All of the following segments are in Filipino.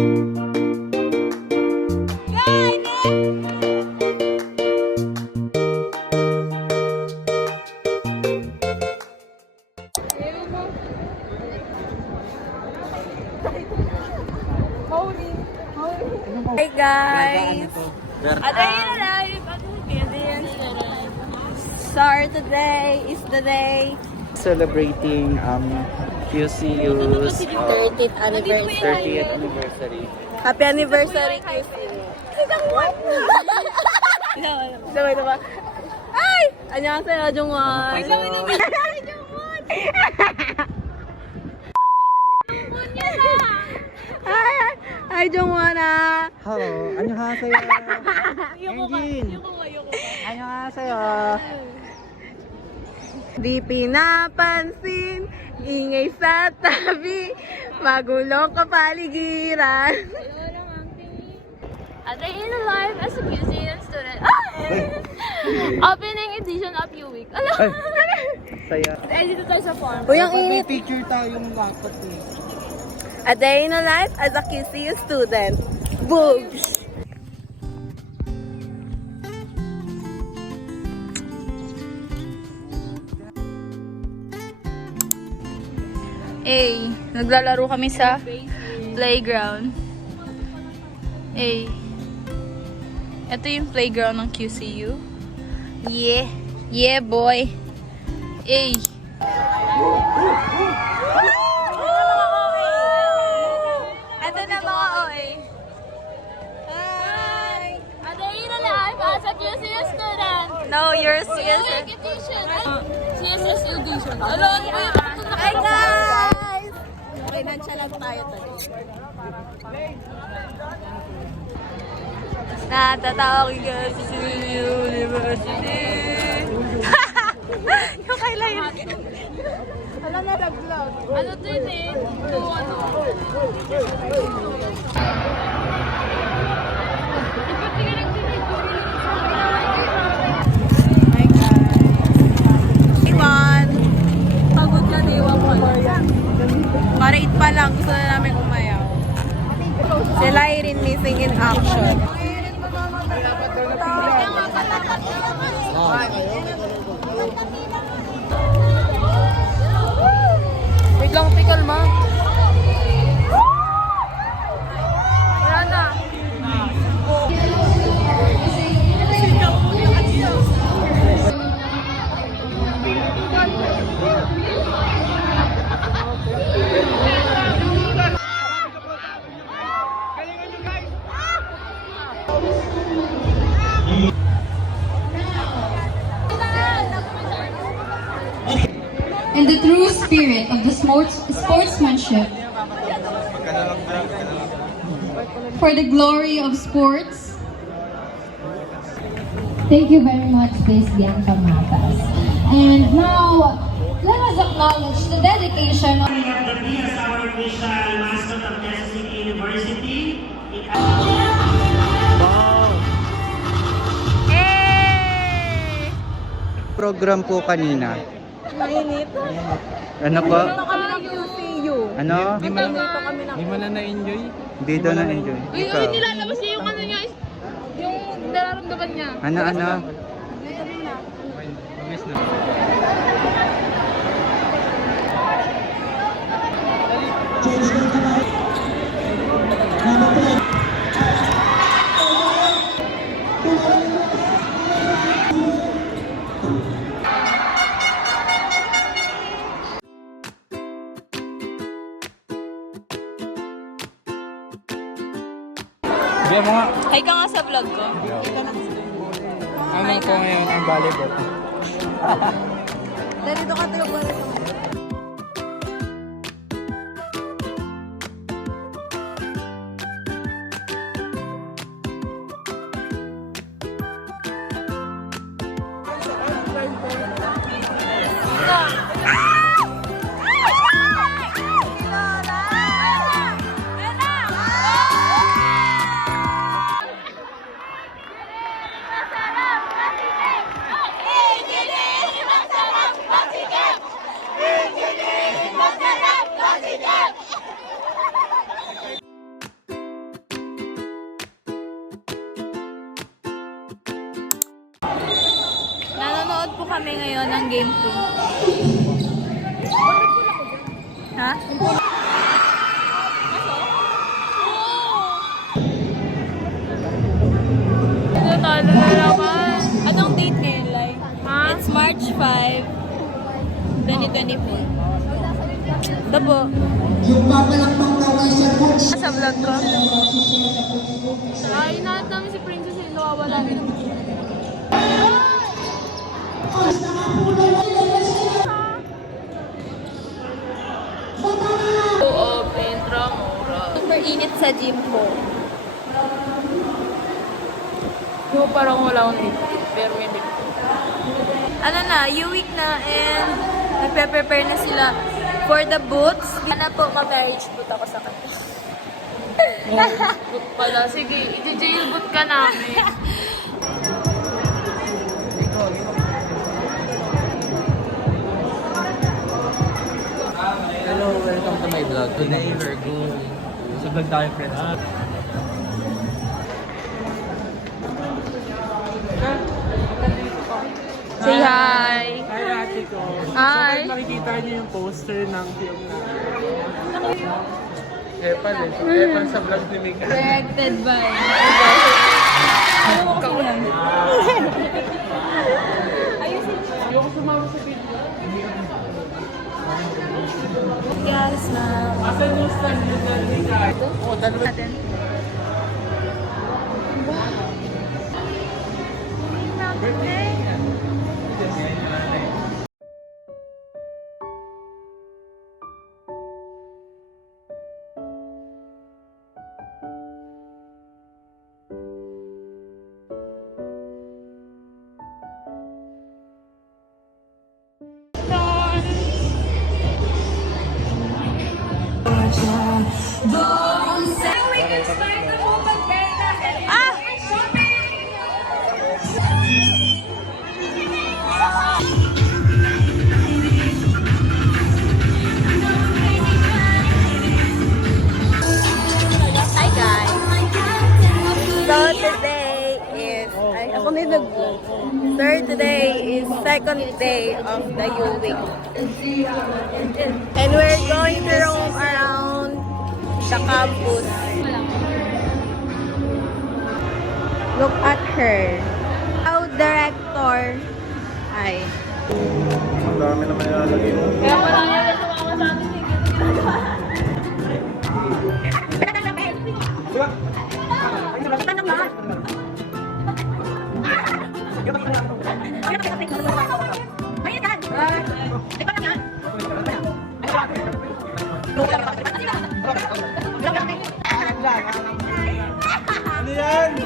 Hi guys! At ayun na live! Sorry, today is the day celebrating QCU's 30th anniversary. 30th anniversary. Happy anniversary, QCU! Isang what? Sabay na ba? Ay! Annyeonghaseyo, Jungwon! Jungwon! Hi, Jungwona! Hello, 안녕하세요. Engin. 안녕하세요. Di pinapansin, ingay sa tabi, magulong kapaligiran. A day in the life as a museum student. Opening edition of UWIC. Alam! Saya. Edit tayo sa form. Uy, ang init! Picture tayong dapat eh. A day in a life as a QCU student. Boobs! Naglalaro kami sa playground. Ito yung playground ng QCU. Yeah boy. Ito na mga OA. Hi! A day in the life as a QCU student. No, you're CSS edition. CSS edition. Hello, Hi guys! Okay, nonchalant tayo today. Natatawag ka sa University. Yung kailan yun. Alam na nag-vlog. Ano din eh? Hi guys! Iwan! Pagod na diwa ko. Para 8 pa lang, gusto na namin umayaw. Sila Irene missing in action. Wait lang, pickle ma. Wala na. In the true spirit of the sportsmanship, for the glory of sports. Thank you very much, Miss Bianca Matas. And now, let us acknowledge the dedication of The our official mascot of Quezon City University. Program po kanina. Mainit. Ano po? Dito kami ng QCU. Ano? Dito kami ng... Hindi daw na-enjoy. Ikaw. Nilalabas niya yung ano niya, yung nararamdaman niya. Ano? Ay ka nga sa vlog ko. Ano po ngayon ang volleyball? Dito ka tayo ba? kami ngayon ng game 2. Ha? Ito talo na naman. Anong date ngayon, Lai? Ha? It's March 5, 2024. Ito po. Sa vlog ko. Ay, inaat namin si Princess yung nawawala rin. Oo, Intramura. Super init sa gym po. Yung parang wala akong pero may big. Ano na, U-week na and nagpe-prepare na sila for the boots. Ano po, ma-marriage boot ako sa kanila. Boot pala. Sige, i-jailboot ka namin. Hello, welcome to my vlog. Today we're going sa vlog tayo, friends. Say hi! Hi, ate ko. Hi. So, makikita niyo yung poster ng film natin. Epan eh. Epan sa vlog ni Mika. Directed by... Ayoko sumama sa video. Guys, na... Asan yung stand yun na Mika? Oh, dalawa. Natin. Hi guys! So today is... Ay, ako na yung nag-vlog. Sir, today is second day of the U-Week. And we're going to roam around the campus. Look at her. Our director. Ay. Ang dami naman nilalagay mo. Kaya wala nga yung sumama sa atin. Ano yan?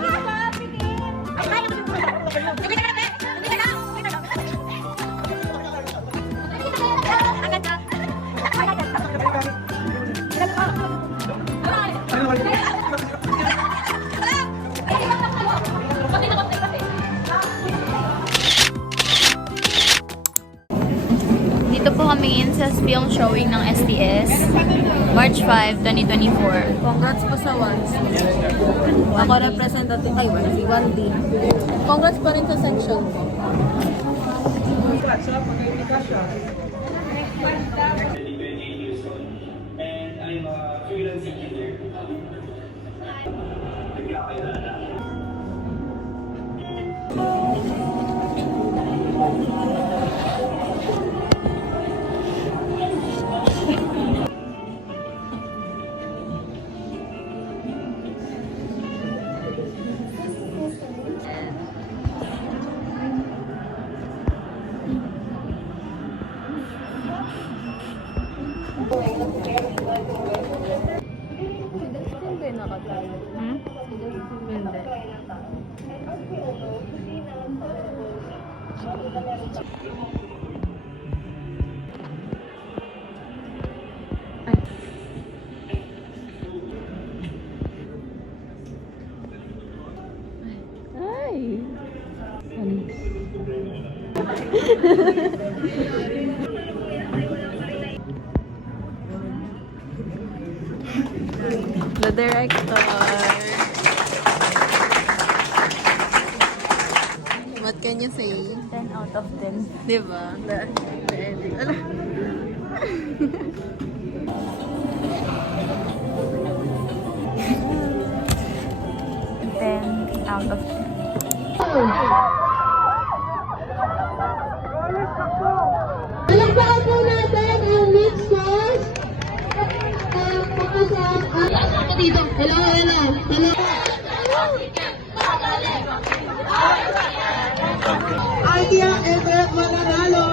Dito po kami ngayon sa film showing ng STS. March 5, 2024. Congrats po sa 1C. Ako representative, ay 1C, 1D. Congrats pa rin sa section ko. And I'm a freelance engineer. The director. What can you say? 10 out of 10. Diba? Ano? 10 out of 10. Palakpakan po natin ang lead scores. Dito. Hello, hello. Hello. Idea Everett mananalo!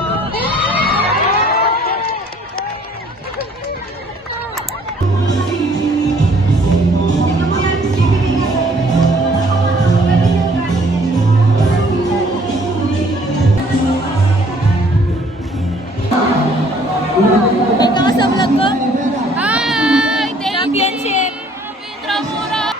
Ito ka sa vlog ko? Hi! Championship! Tramura!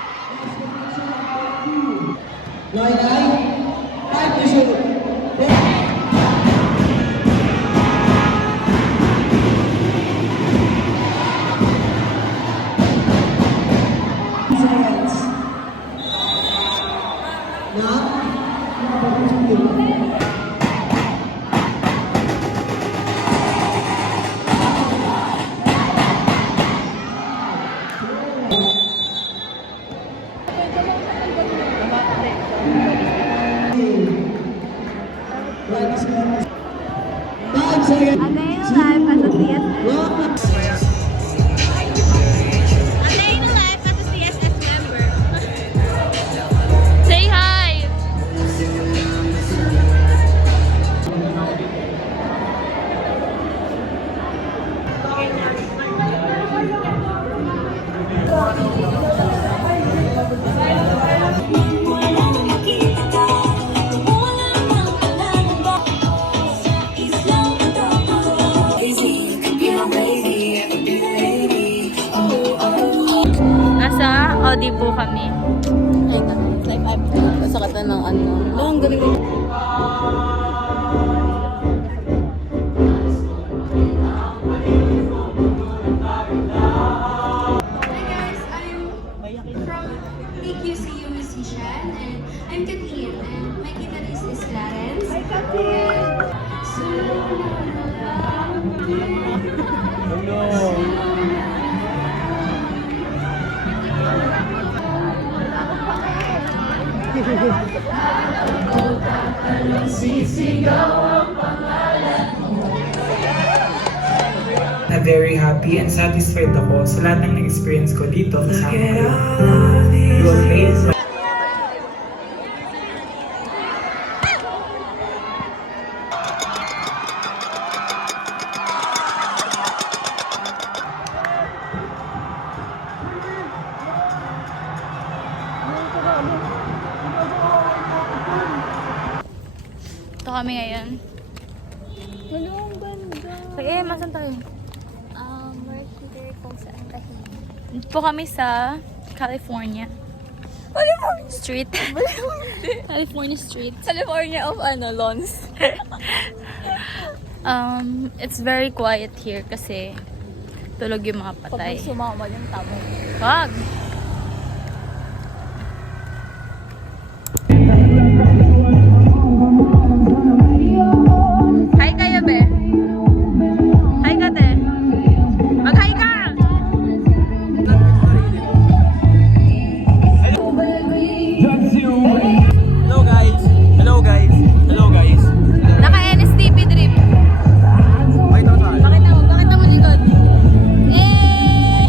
Ano yung live at the CSF member? Say hi! Nasa Audi po kami. Ay, like, masakit na ng ano. Ang galing. From PQCU Musician, and I'm Kathleen, and my guitarist is Clarence. Hi, Kathleen! Na very happy and satisfied ako sa lahat ng experience ko dito kasama ko. You are amazing. Ito kami ngayon. Hello, ang ganda. Sige, masan tayo? We're here kung saan tahimik. Dito po kami sa California. Street. California Street. California of lawns. It's very quiet here kasi tulog yung mga patay. Pag sumama yung tamo. Wag! Hi kayo, be. Hi ka, te. Mag-hi ka! Hello guys! Hello guys! Hello guys! Naka-NSTP drip. Pakita ko saan. Bakit mo likod? Eh!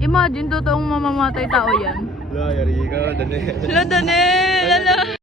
Imagine, totoong mamamatay tao yan. Wala, yari ka. Dane. Hello, Danel! Hello!